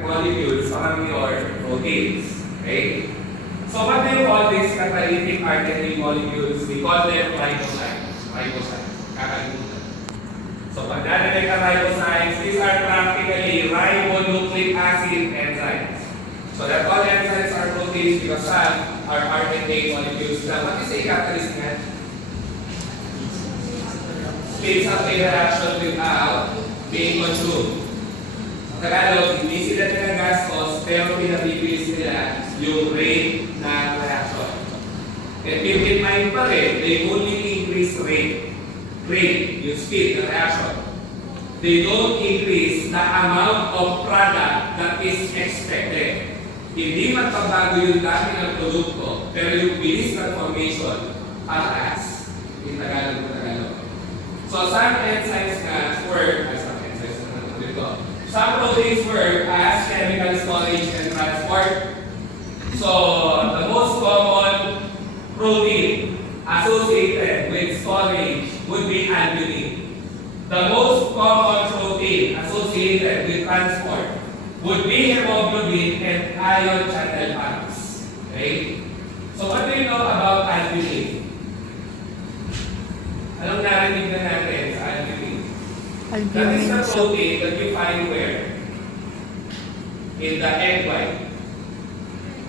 molecules from your proteins. Okay? So what do you call these catalytic RNA molecules? We call them ribozymes. Ribozymes. Kakalimutan. So pag nalagay ka ribozymes, these are practically ribonucleic acid enzymes. So that all enzymes are proteins because some are RNA molecules. Now what is a catalyst nga? Speeds up a reaction without being consumed. Tagalog, hindi sila nagagastos pero pinabibilis nila yung rate ng reaction. And keep in mind pa rin, they only increase rate, yung speed ng reaction. They don't increase the amount of product that is expected. Hindi magpabago yung dami ng produkto, pero yung bilis ng formation, pataas. In Tagalog. So some enzymes nga work, some proteins work as chemical storage and transport. So, the most common protein associated with storage would be albumin. The most common protein associated with transport would be hemoglobin and ion channel pumps. Okay? So, what do you know about albumin? Anong narinig na natin sa albumin? That is the protein that you find where? In the egg white.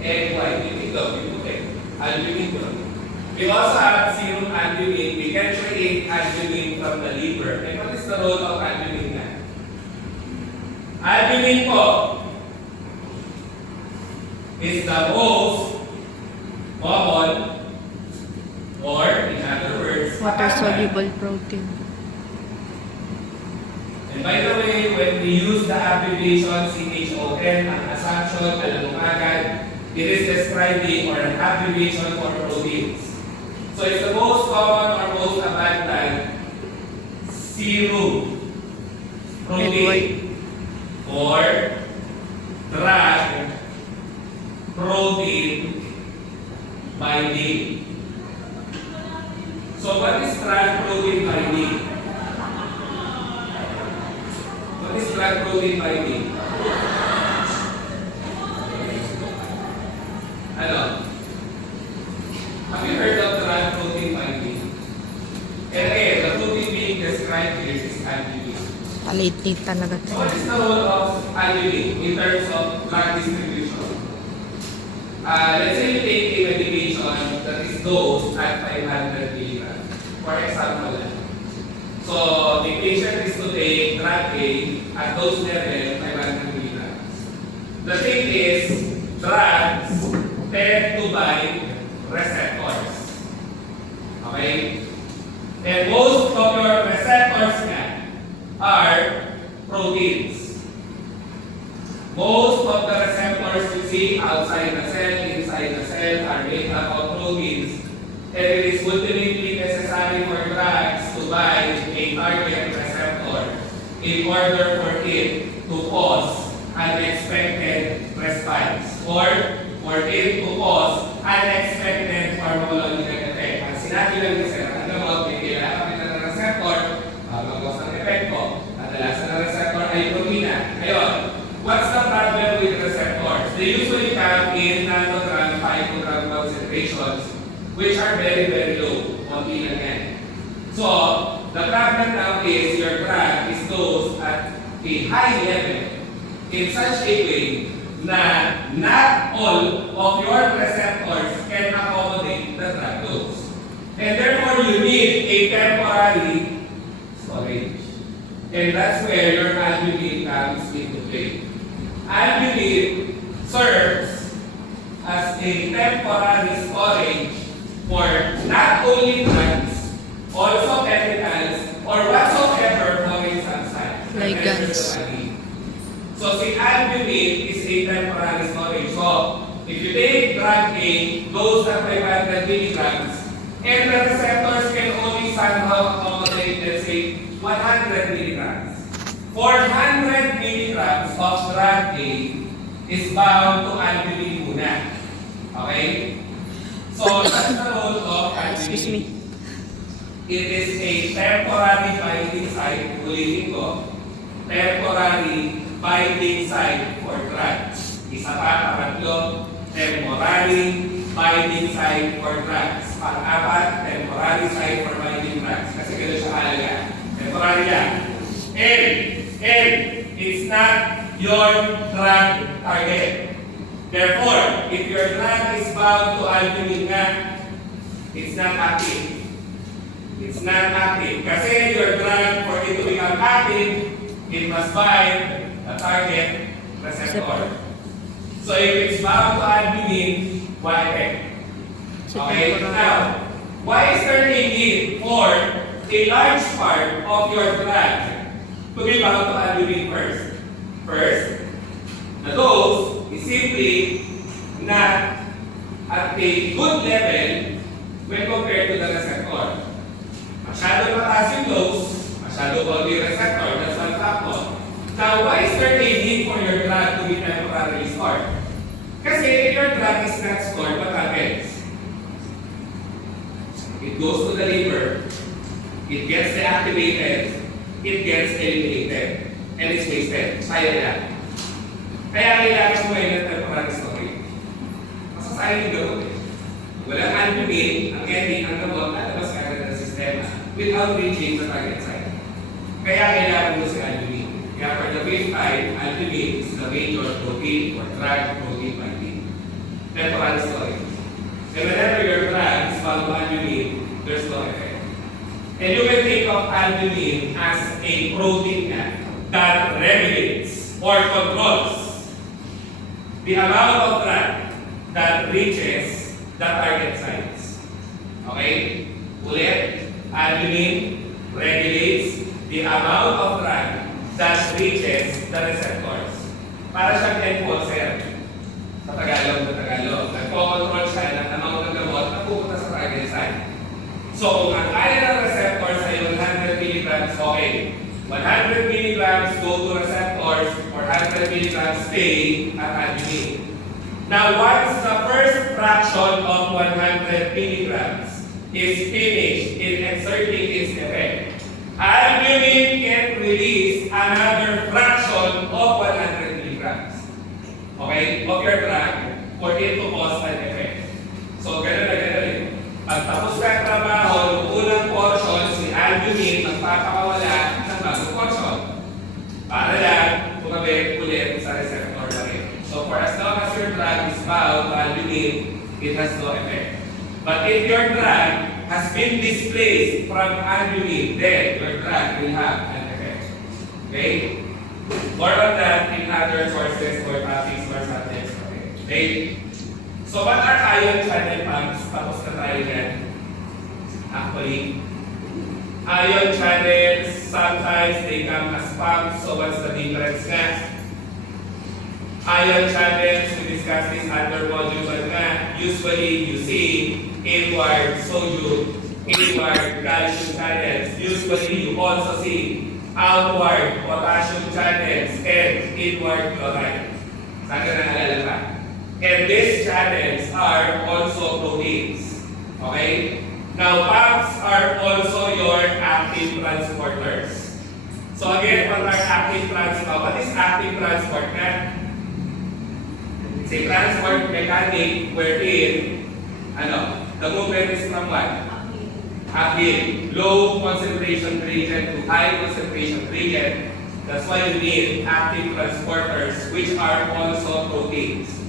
Egg white. Ito, albumin ko. We also have serum albumin. We can create albumin from the liver. And what is the role of albumin na? Albumin po is the most common, or in other words, water-soluble protein. And by the way, when we use the abbreviation CHON, ang assumption, alam mo agad, it is describing or an abbreviation for proteins. So it's the most common or most abundant serum protein or drug protein binding. So what is drug protein binding? What is drug protein binding? Ano? Have you heard of drug protein binding? And again, the protein being described here is albumin. Palitit talaga So what is the role of albumin in terms of drug distribution? Let's say you take a medication that is dosed at 500 milligrams. For example, so the patient is to take drug A at dose level 500 milligrams. The thing is, drugs tend to bind receptors. Okay? And most of your receptors nga are proteins. Most of the receptors you see outside the cell, inside the cell are made up of proteins. And it is ultimately necessary for drugs to bind a target receptor in order for it to cause unexpected response or for it to cause unexpected pharmacological effect. Ang sinabi lang ni Sir, ang gamot, may kailangan kita ng receptor, mag-cause ng epekto. Kadalasan ng receptor ay protina. Ngayon, what's the problem with receptors? They usually come in nanogram, picogram concentrations, which are very, very low. Konti lang yan. So, the problem now is your drug is dosed at a high level in such a way na not all of your receptors can accommodate the drug dose. And therefore, you need a temporary storage. And that's where your albumin comes into play. Albumin serves as a temporary storage for not only drugs, also chemicals, or whatsoever foreign substance. Ligands. So, si albumin is a temporary storage. So, if you take drug A, dose at 500 milligrams, and the receptors can only somehow accommodate, let's say, 100 milligrams. 400 milligrams of drug A is bound to albumin muna. Okay? So, that's the role of albumin. Excuse me. It is a temporary binding site, ulitin ko, temporary binding site for drugs. drugs. Isa pa, pangatlo, temporary binding site for drugs. Pang-apat, temporary site for binding drugs. Kasi gano'n siya kahalaga. Temporary lang. And, it's not your drug target. Therefore, if your drug is bound to albumin nga, it's not active. It's not active. Kasi your drug, for it to become active, it must bind a target receptor. So if it's bound to albumin, what effect? Okay, now, why is there a need for a large part of your drug to be bound to albumin first? First, the dose is simply not at a good level when compared to the receptor. Masyado mataas yung dose, masyado body receptor, that's one factor. Now, why is there a need for your drug to be temporarily stored? Kasi if your drug is not stored, what happens? It goes to the liver, it gets deactivated, it gets eliminated, and it's wasted. Sayang yan. Kaya kailangan mo ngayon ng temporary storage. Masasayang yung gamot eh. Walang albumin, ang ending, ang gamot, lalabas ka agad ng sistema without reaching the target site. Kaya kailangan mo si albumin. Kaya for the fifth time, albumin is the major protein or drug protein binding. Temporary storage. And whenever your drug is bound to albumin, there's no effect. And you can think of albumin as a protein that regulates or controls the amount of drug that reaches the target sites. Okay? Ulit, albumin regulates the amount of drug that reaches the receptors. Para siyang enforcer. Sa Tagalog na Tagalog. Nagko-control siya ng amount ng gamot na pupunta sa target site. So, kung ang kaya ng receptors ay 100 milligrams, okay. 100 milligrams go to receptors, 400 milligrams stay at albumin. Now, once the first fraction of 100 milligrams is finished in exerting its effect, albumin can release another fraction of 100 milligrams, okay, of your drug for it to cause an effect. So, ganun na ganun. Pag tapos ka ang trabaho, yung unang portion, si albumin magpapakawala ng bagong portion. Para lang, tumabik ulit sa receptor na rin. So for as long as your drug is bound to albumin, it has no effect. But if your drug has been displaced from albumin, then your drug will have an effect. Okay? More on that in other sources or topics or subjects. Okay? So what are ion channel pumps? Tapos na tayo dyan. Actually, ion channels, sometimes they come as pumps. So what's the difference nga? Ion channels, we discussed this under module 1 nga. Usually, you see inward sodium, inward calcium channels. Usually, you also see outward potassium channels and inward chloride. Saan ka naalala pa? And these channels are also proteins. Okay? Now, pumps are also your active transporters. So again, what are active transport? What is active transport nga? It's a transport mechanic wherein, the movement is from what? Uphill. Low concentration region to high concentration region. That's why you need active transporters, which are also proteins.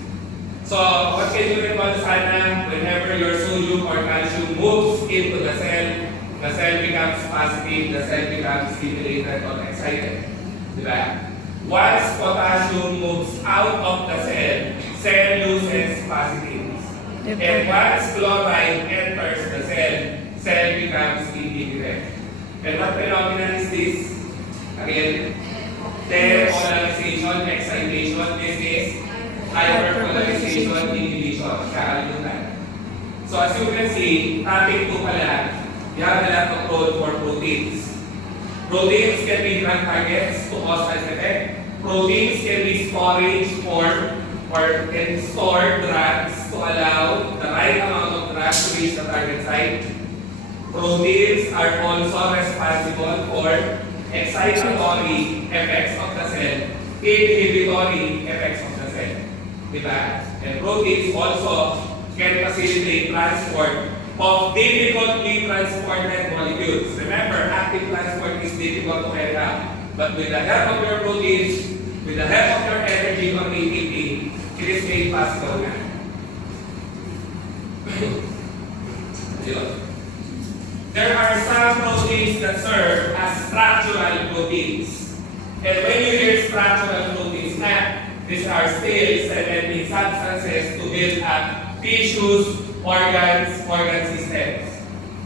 So, what can you recall sana whenever your sodium or calcium moves into the cell becomes positive, the cell becomes stimulated or excited. Diba? Once potassium moves out of the cell loses positives. And once chloride enters the cell becomes inhibited. And what phenomenon is this? Again, depolarization, excitation, this is hyperpolarization, inhibition. Kakalimutan. So as you can see, topic 2 pala, you have a lot of code for proteins. Proteins can be drug targets to cause an effect. Proteins can be storage form or can store drugs to allow the right amount of drugs to reach the target site. Proteins are also responsible for excitatory effects of the cell, inhibitory effects of the cell. Diba? And proteins also can facilitate transport of difficultly transported molecules. Remember, active transport is difficult to carry out. But with the help of your proteins, with the help of your energy or ATP, it is made possible na. There are some proteins that serve as structural proteins. And when you hear structural proteins, these are still cementing substances to build up tissues, organ systems.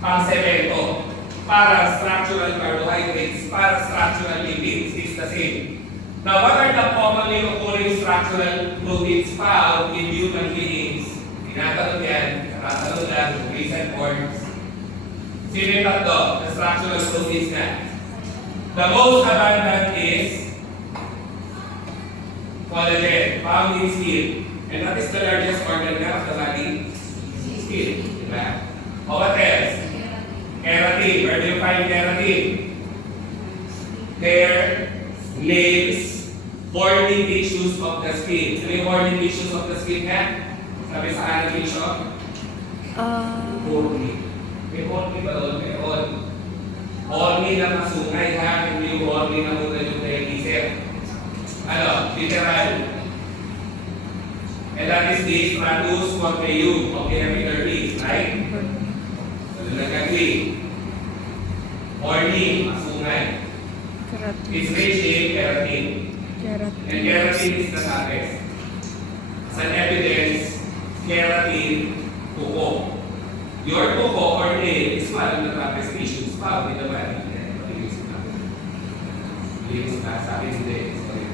Pang-semento, para structural carbohydrates, para structural lipids, is the same. Now, what are the commonly occurring structural proteins found in human beings? Tinatanong yan, nakatanong lang, recent forms. Sino yung tatlo? The structural proteins na. The most abundant is collagen, found in skin. And what is the largest organ of the body? Skin. Diba? O what else? Keratin. Where do you find keratin? Hair, nails, horny tissues of the skin. Ano yung horny tissues of the skin nga? Sabi sa animation? Horny. May horny ba doon? May horny. Horny na masungay ha, hindi yung horny na muna yung isip. Ano? Literal. And that is the stratus corneum of the epidermis, right? Nagkagli. Horny, masungay. It's rich in keratin. And keratin is the surface. As an evidence, keratin, tuko. Your tuko or nail is one of the toughest tissues found in the body. Linis na, sabi hindi. Sorry.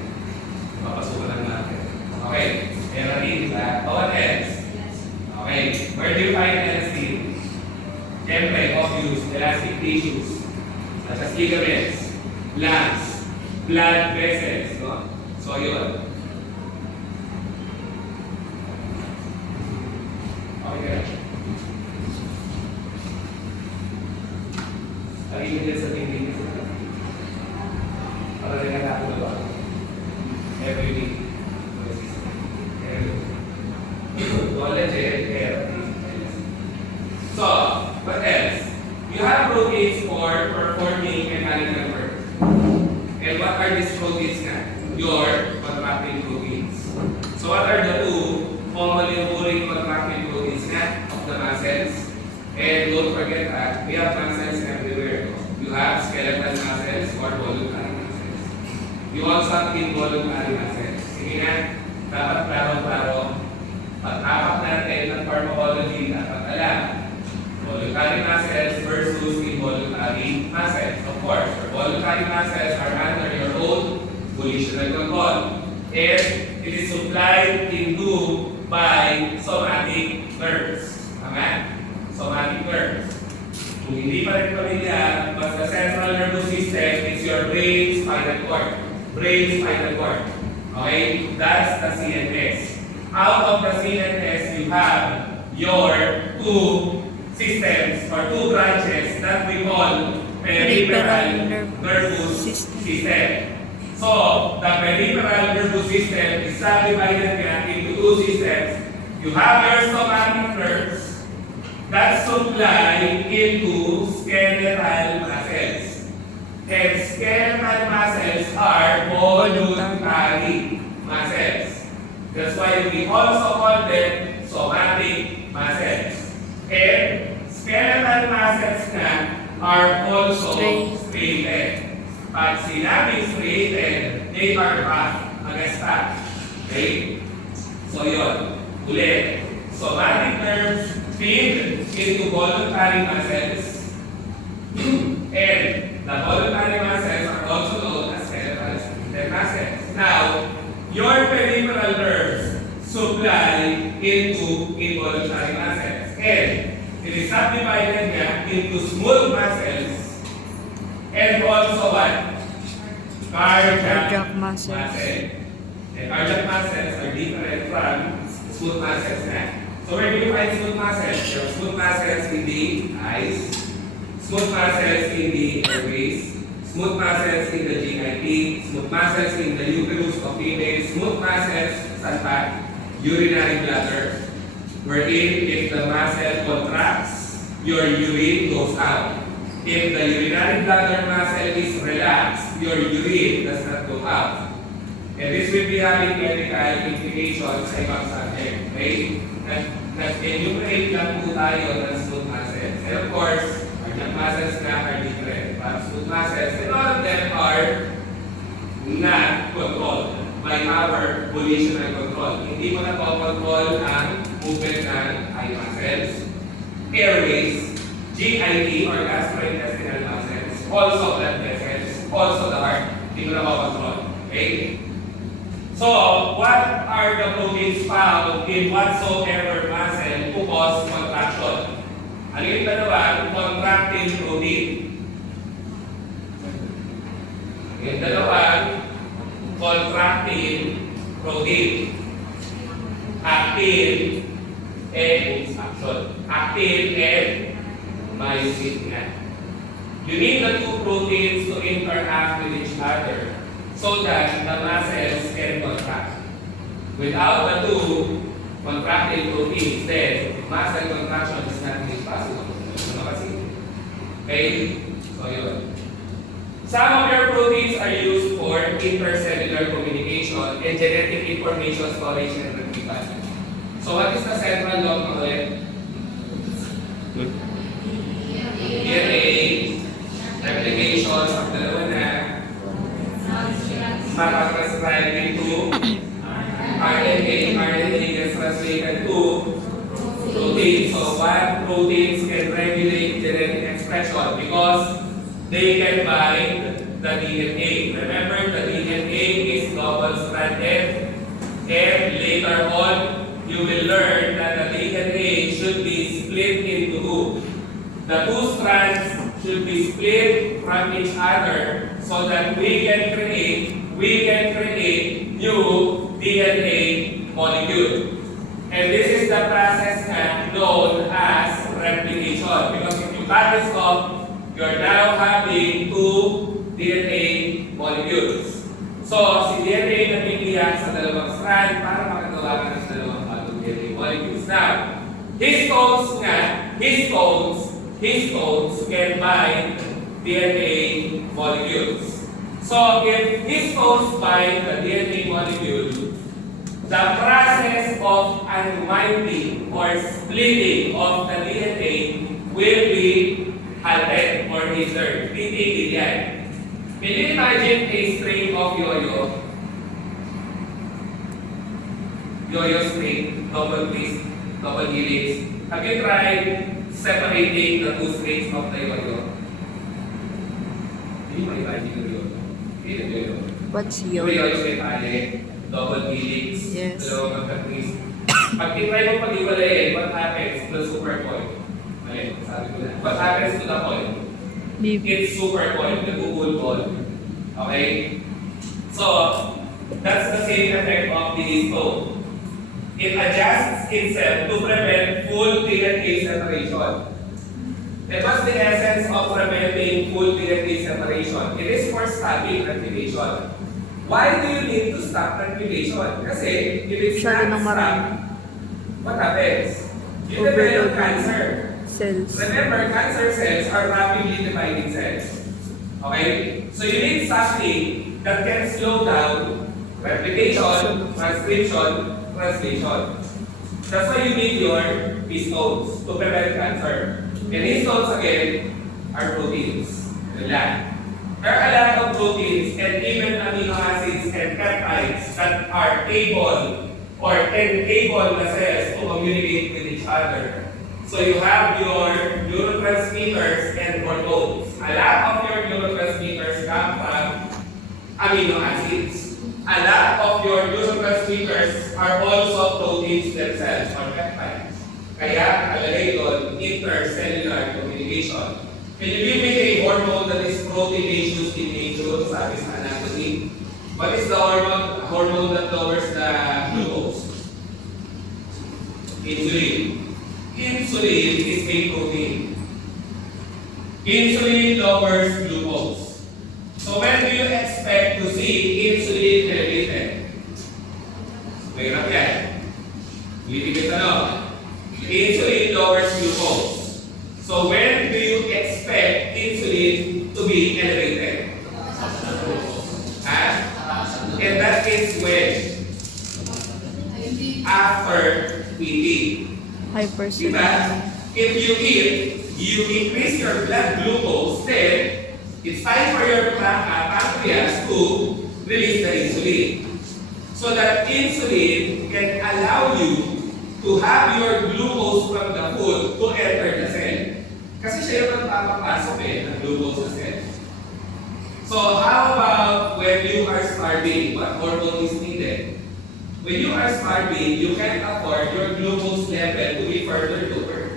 Papasukan lang natin. Okay. Keratin, diba? What else? Okay. Where do you find elastin? Siyempre, obvious, elastic tissues. Such as ligaments, glands, blood vessels. No? So, yun. Okay. Alin din sa tingin nito. Para rin natin ito. Every week. Knowledge and care. So, what else? You have proteins for performing mechanical work. And what are these proteins na? Your contracting proteins. So, what are the two commonly occurring contracting proteins na of the muscles? And don't forget that we have muscles everywhere. You have skeletal muscles or voluntary muscles. You also have involuntary muscles. Sige nga, dapat klaro-klaro. Pag-apak natin ng pharmacology, dapat alam. Voluntary muscles versus involuntary muscles. Of course, your voluntary muscles are under your own volitional control. And it is supplied into by somatic nerves. Tama? Somatic nerves. Kung hindi pa rin pamilya, mas the central nervous system is your brain spinal cord. Brain spinal cord. Okay? That's the CNS. Out of the CNS, you have your two systems or two branches that we call peripheral nervous system. So, the peripheral nervous system is subdivided into two systems. You have your somatic nerves that supply into skeletal muscles. And skeletal muscles are voluntary muscles. That's why we also call them somatic muscles. And skeletal muscles na are also striated. Pag sinabing striated, they are rough, magasta. Okay? So yun. Ulit. Somatic nerves feed into voluntary muscles. And the voluntary muscles are also known as skeletal muscles. Now, your peripheral nerves supply into involuntary muscles. And it is subdivided into smooth muscles and also what? Cardiac muscle. And cardiac muscles are different from smooth muscles. So where do you find smooth muscles? There are smooth muscles in the eyes, smooth muscles in the airways, smooth muscles in the GIT, smooth muscles in the uterus of females, smooth muscles, saan pa? urinary bladder, wherein if the muscle contracts, your urine goes out. If the urinary bladder muscle is relaxed, your urine does not go out. And this will be having medical implications sa ibang subject. Okay? Nag-enumerate lang po tayo ng smooth muscles. And of course, cardiac muscles na are different. But smooth muscles, and all of them are not controlled by our volitional control. Hindi mo na control ang movement ng eye muscles, airways, GIT or gastrointestinal muscles, also blood vessels, also the heart. Hindi mo na control. Okay? So, what are the proteins found in whatsoever muscle to cause contraction? Ano yung dalawa? Contracting protein. Yung dalawa, contracting protein. Actin and action. Actin and myosin gland. You need the two proteins to interact with each other so that the muscles can contract. Without the two contracting proteins, then muscle contraction is not possible. Okay? So yun. Some of your proteins are used for intercellular communication and genetic information storage and retrieval. So what is the central log ulit? DNA, replication, ang dalawa na, mapag-transcribe into RNA. RNA gets translated to protein. So what proteins can regulate genetic expression because they can bind the DNA. Remember, the DNA is double-stranded, and later on, you will learn that the DNA should be split into two. The two strands should be split from each other so that we can create new DNA molecule. And this is the process known as replication. Because if you cut this off, you're now having two DNA molecules. So, si DNA nagbibiyak sa dalawang strand para makagawa ka ng dalawang bagong DNA molecules. Now, histones can bind DNA molecules. So, if histones bind the DNA molecule, the process of unwinding or splitting of the DNA will be halted or hindered. Titigil yan. Can you imagine a string of yo-yo? Yo-yo string, double twist, double helix. Have you tried separating the two strings of the yo-yo? Hindi mo imagine yung yo-yo. Yo-yo. What's Yo-yo yo? is may tali, double helix, Yes. dalawang magka-twist. Pag tinry mo pag-iwalayin, what happens to the supercoil? Mali, sabi ko na. What happens to the coil? It's supercoil, nag-cool. Okay? So, that's the same effect of the histone. It adjusts itself to prevent full DNA separation. And what's the essence of preventing full DNA separation? It is for stopping replication. Why do you need to stop replication? Kasi if it's not stopped, what happens? You develop cancer. Cells. Remember, cancer cells are rapidly dividing cells. Okay? So you need something that can slow down replication, transcription, translation. That's why you need your histones to prevent cancer. And histones again are proteins. There are a lot of proteins and even amino acids and peptides that are able or enable the cells to communicate with each other. So you have your neurotransmitters and hormones. A lot of your neurotransmitters come from amino acids. A lot of your neurotransmitters are also proteins themselves or peptides. Kaya nakalagay doon intercellular communication. Can you give me a hormone that is proteinaceous in nature? Sabi sa anatomy. What is the hormone that lowers the glucose? Insulin. Insulin is a protein. Insulin lowers glucose. So when do you expect to see insulin elevated? Mahirap yan. Ulitin ko insulin lowers glucose. So when do you expect insulin to be elevated? Huh? And that is when? After eating. Hypersensitive. Diba? If you eat, you increase your blood glucose, then it's time for your pancreas to release the insulin. So that insulin can allow you to have your glucose from the food to enter the cell. Kasi siya yung magpapapasok ng glucose sa cell. So how about when you are starving? What hormone is needed? When you are starving, you can afford your glucose level to be further lower.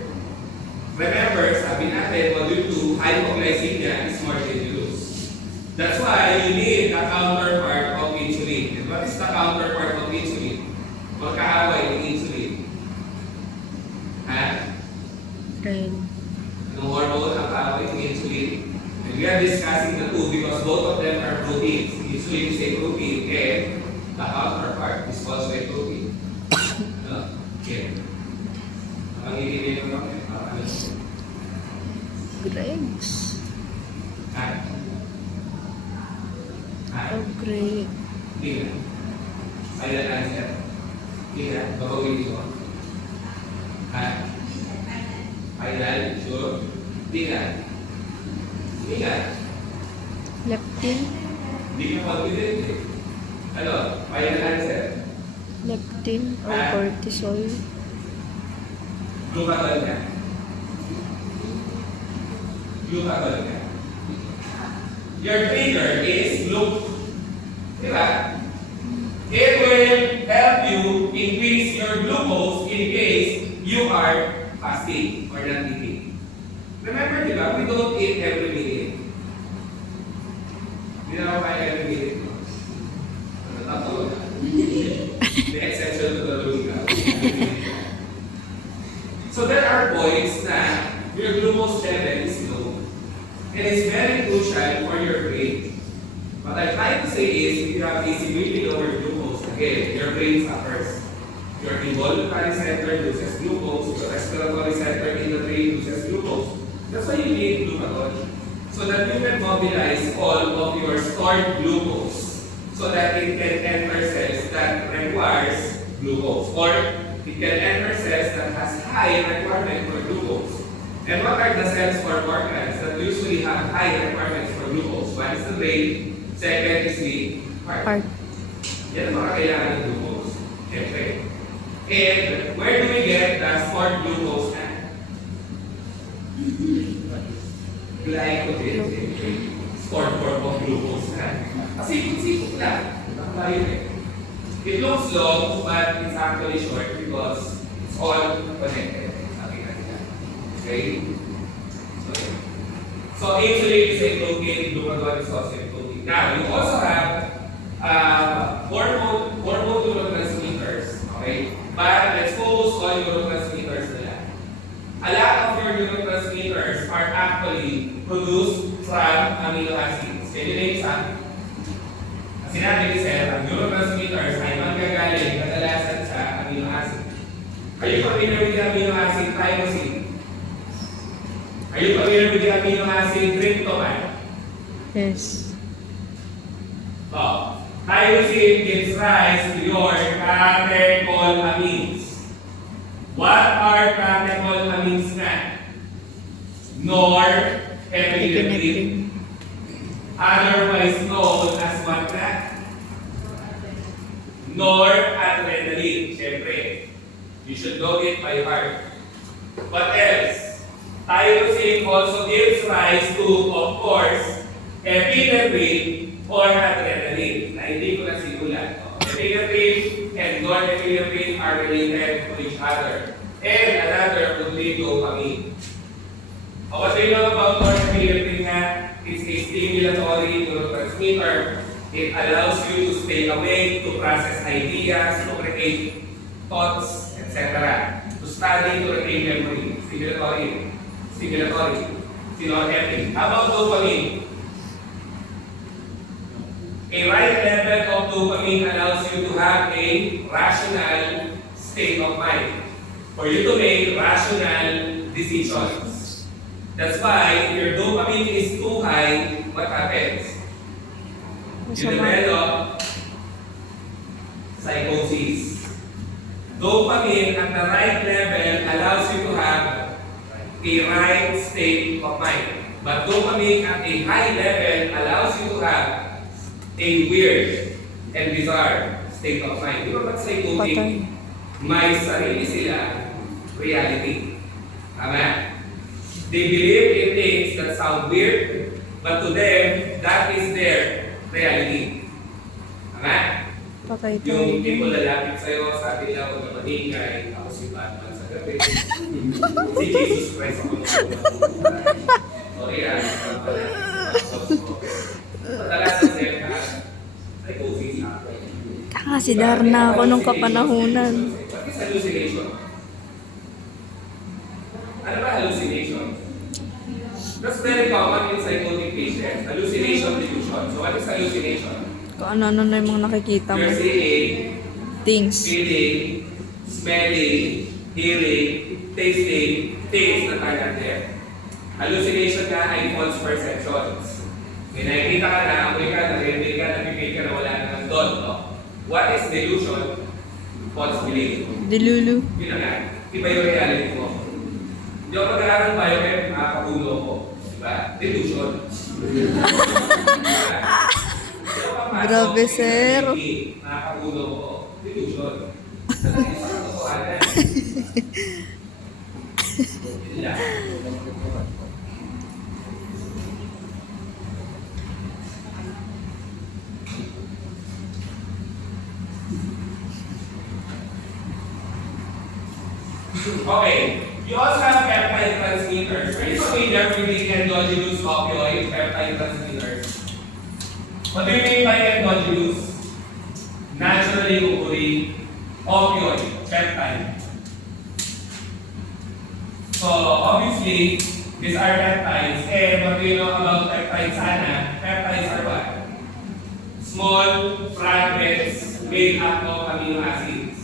Remember, sabi natin, module 2, hypoglycemia is more dangerous. That's why you need a counterpart of insulin. And what is the counterpart of insulin? Magkaaway ng insulin. Ha? Right. Anong hormone ang kaaway ng insulin? And we are discussing the two because both of them are proteins. Insulin is a protein and the counterpart is also a protein. Okay. Ang itinit ko naman. Gregs. Ha? Ha? Oh, great. Hindi na. Silent answer. Hindi na. Babawin ko. Ha? Final? Sure? Hindi na. Hindi na. Leptin. Hindi ka confident eh. Ano? Final answer. Leptin or cortisol. Glucagon ka. Glucagon ka. Your trigger is diba? It will help you increase your glucose in case you are fasting or not eating. Remember, diba? We don't eat every minute. Hindi na ako kaya every minute. Ano? The exception to the rule. So there are points that your glucose level is low. And it's very crucial for your brain. What I'm trying to say is, if you have a severely lower glucose, again, your brain suffers. Your involuntary center loses glucose, your respiratory center in the brain loses glucose. That's why you need glucagon. So that you can mobilize all of your stored glucose so that it can enter cells that requires glucose. Or it can enter cells that has high requirement for glucose. And what are the cells or organs that usually have high requirements for glucose? One is the brain, second is the heart. Yan ang mga kailangan ng glucose. Siyempre. And where do we get the stored glucose at? Glycogen. Siyempre. Stored form of glucose na. Kasi ikot-ikot lang. Nakalayo eh. It looks long, but it's actually short because it's all connected. Okay? So insulin is a protein, glucagon is also a protein. Now, you also have hormone neurotransmitters. Okay? But let's focus on neurotransmitters na lang. A lot of your neurotransmitters are actually produced from amino acids. Can you name some? Sinabi ni Sir, ang neurotransmitters ay manggagaling kadalasan sa amino acid. Are you familiar with the amino acid tyrosine? Are you familiar with the amino acid tryptophan? Yes. Oh, tyrosine gives rise to your catecholamines. What are catecholamines na? Norepinephrine. Otherwise known as what na? Noradrenaline. Siyempre, you should know it by heart. What else? Tyrosine also gives rise to, of course, epinephrine or adrenaline. Na hindi ko na simulan. Epinephrine and norepinephrine are related to each other. And another would be dopamine. What do you know about norepinephrine nga? It's a stimulatory neurotransmitter. It allows you to stay awake, to process ideas, to create thoughts, etc. To study, to retain memory. Stimulatory. Norepinephrine. How about dopamine? A right level of dopamine allows you to have a rational, state of mind for you to make rational decisions. That's why if your dopamine is too high, what happens? You Masama. develop psychosis. Dopamine at the right level allows you to have a right state of mind. But dopamine at a high level allows you to have a weird and bizarre state of mind. Di ba ba't psychotic? Patay. May sarili sila reality. Tama? They believe in things that sound weird, but to them, that is their reality. Tama? Patay Yung tayo. people lalapit sa'yo, sabi nila, huwag na maningay, ako si Batman sa gabi. Si Jesus Christ ako nung sorry Kadalasan sila, psychosis. Kakasidar na ako nung kapanahunan. What is hallucination? Ano ba hallucination? That's very common in psychotic patients. Hallucination delusion. So what is hallucination? Kung ano-ano na yung mga nakikita mo. You're seeing, Things. feeling, smelling, hearing, tasting, things that are not there. Hallucination nga ay false perceptions. May nakikita ka na, amoy ka, narinig ka, napipil ka na wala naman doon. No? What is delusion? False belief. Dilulu. Yun na nga. Iba yung reality mo. Hindi ako mag-aaral BioChem, makakapuno ko. Diba? Delusion. Diba? Hindi ako papasok, Grabe, sir. makakapuno ko. Delusion. Ano yung sa katotohanan? Yun lang. Okay, you also have peptide transmitters. Are you familiar with the endogenous opioid peptide transmitters? What do you mean by endogenous? Naturally occurring opioid peptide. So obviously, these are peptides. And what do you know about peptides, Hannah? Peptides are what? Small fragments made up of amino acids.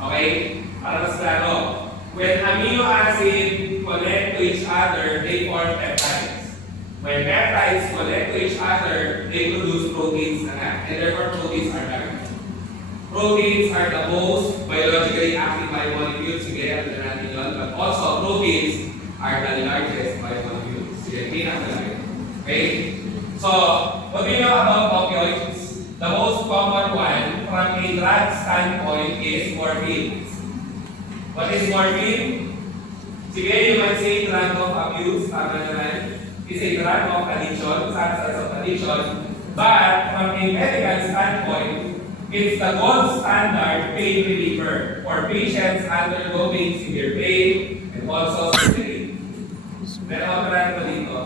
Okay? Para mas klaro. When amino acid connect to each other, they form peptides. When peptides connect to each other, they produce proteins na nga. And therefore, proteins are large. Proteins are the most biologically active biomolecules. Sige, alam na natin yun. But also, proteins are the largest biomolecules. Sige, pinakalalaki. Okay? So, what do you know about opioids? The most common one from a drug standpoint is morphine. What is morphine? Sige, you might say drug of abuse, tama naman. It's a drug of addiction, substance of addiction. But from a medical standpoint, it's the gold standard pain reliever for patients undergoing severe pain and also surgery. Meron ako marami pa dito,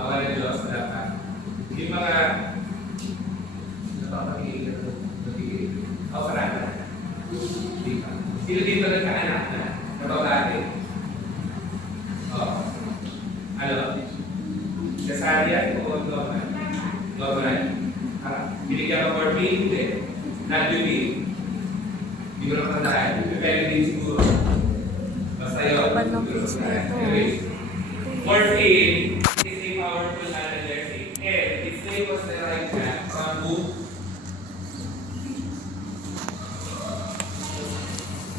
awa ng Diyos na dapat. Yung mga napapagigil, ako marami na. Di ba? Sino dito nagkaanak na? Nababati? Oo. Ano? Cesarean o normal? Normal. Binigyan ka morphine? Hindi. Not-unique. Hindi ko na matandaan. Depende din siguro. Basta yun. Laban ng face na ito. Anyways. Morphine